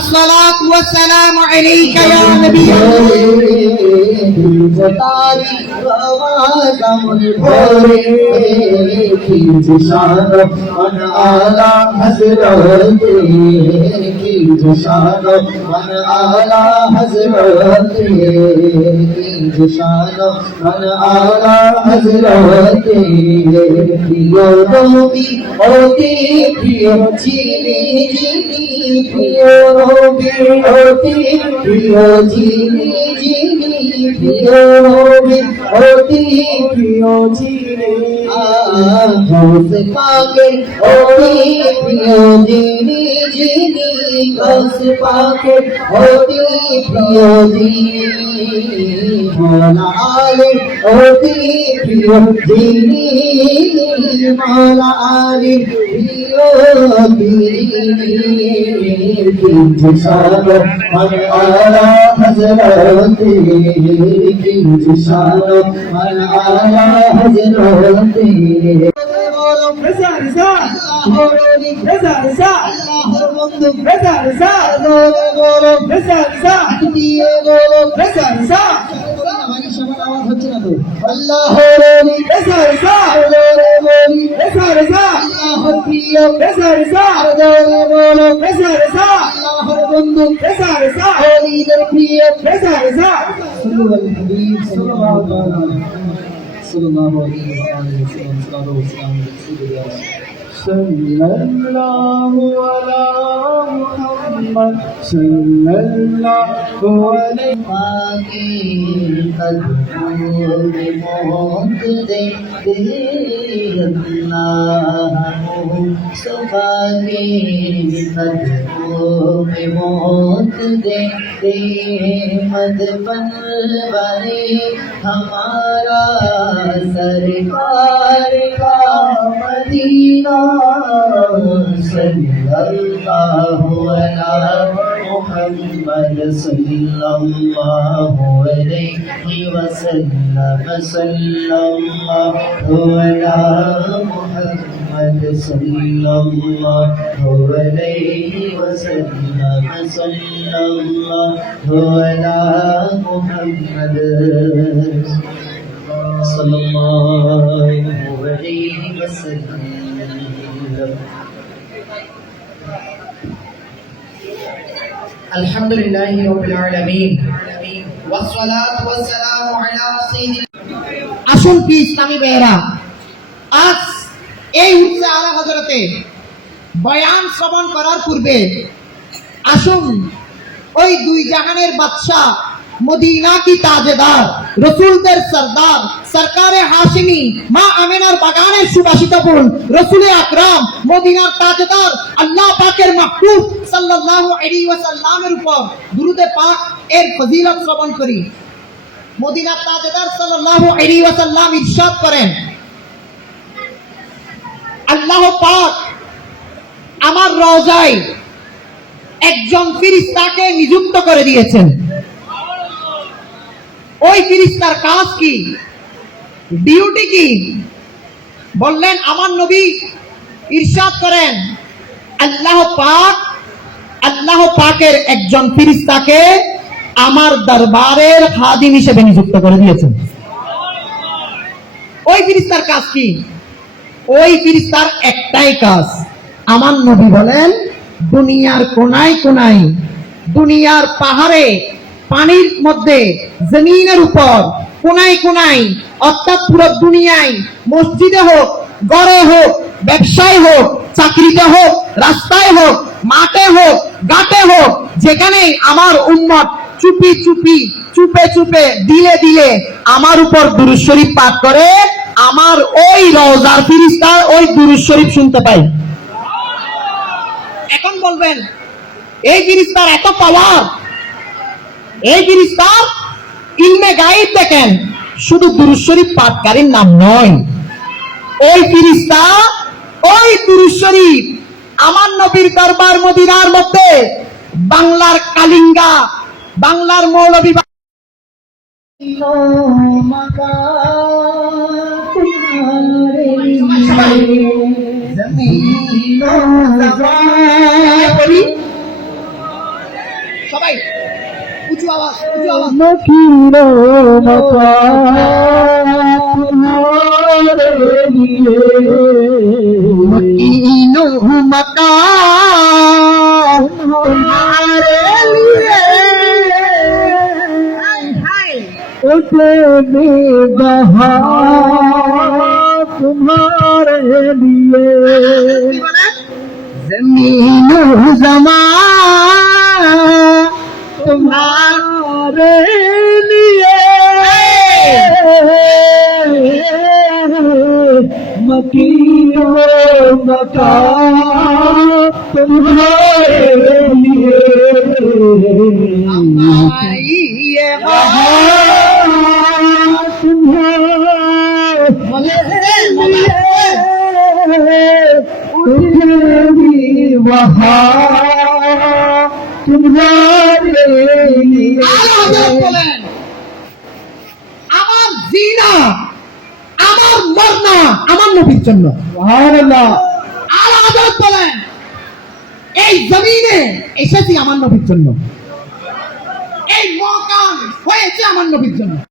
الصلاة والسلام عليك يا نبي हमारा सरकार का मदीना सल्लल्लाहु अला मुहम्मद सल्लल्लाहु अलैहि वसल्लम सल्लल्लाहु अला मुहम्मद सल्लल्लाहु अलैहि वसल्लम सल्लल्लाहु अला मुहम्मद सल्लल्लाहु अलैहि वसल्लम। अल्हम्दुलिल्लाहि रब्बिल आलामीन वस्सलातु वस्सलामु अला साय्यिदिल। আসুন কি ইসলামী ভাইরা, আজ এই উচ্চ আলা হযরতে বয়ান শ্রবণ করার পূর্বে আসুন ওই দুই জাহানের বাদশা, মদিনা কি তাজেদার, রসুলদের সরদার, সরকারে হাশিমি, মা আমিনার বাগানের সুবাসিত ফুল, রসুল আকরাম, মদিনার তাজেদার, আল্লাহ পাকের মাহবুব সাল্লাল্লাহু আলাইহি ওয়াসাল্লামের উপর দুরূদে পাক এর ফজিলত শ্রবণ করি। মদিনার তাজেদার সাল্লাল্লাহু আলাইহি ওয়াসাল্লাম ইরশাদ করেন, আল্লাহ পাক আমার রওজায় একজন ফেরেশতাকে নিযুক্ত করে দিয়েছেন। ওই ফেরেশতার কাজ কি, ডিউটি কি? বললেন আমার নবী ইরশাদ করেন, আল্লাহ পাকের একজন ফেরেশতাকে আমার দরবারের খাদিম হিসেবে নিযুক্ত করে দিয়েছেন। ওই ফেরেশতার কাজ কি? ওই ফেরেশতার একটাই কাজ। আমার নবী বলেন, দুনিয়ার কোনায় কোনায়, দুনিয়ার পাহাড়ে, পানির মধ্যে, জমিনের উপর, কোনায় কোনায়, অর্থাৎ পুরো দুনিয়ায়, মসজিদে হোক, ঘরে হোক, ব্যবসায় হোক, চাকরিতে হোক, রাস্তায় হোক, মাঠে হোক, ঘাটে হোক, যেখানে আমার উম্মত চুপি চুপি, চুপে চুপে, দিলে দিলে আমার উপর দুরূদ শরীফ পাঠ করে, আমার ওই রওজার ফেরেশতা ওই দুরূদ শরীফ শুনতে পাই। এখন বলবেন এই ফেরেশতার এত পাওয়ার, এই ফেরেশতার ইলমে গায়েব দেখেন, শুধু দুরূদ শরীফ পাঠকারীর নাম নয়, ওই ফেরেশতা ওই দুরূদ শরীফ আমার নবীর দরবার মদিনার মধ্যে বাংলার কালিঙ্গা, বাংলার মৌলভী সবাই উঁচু আওয়াজ, উঁচু আওয়াজ। मकीनो तुम्हारे लिए मकीनो मकान तुम्हारे लिए उठे बहार तुम्हारे लिए जमीन ज़मान तुम्हारे लिए मकीनो मकान तुम्हारे लिए हमारी ये আমার জিনা আমার মরনা আমার নবীর জন্য। আলা হযরত বলেন এই জমিনে এসেছি আমার নবীর জন্য, এই মকাম হয়েছে আমার নবীর জন্য।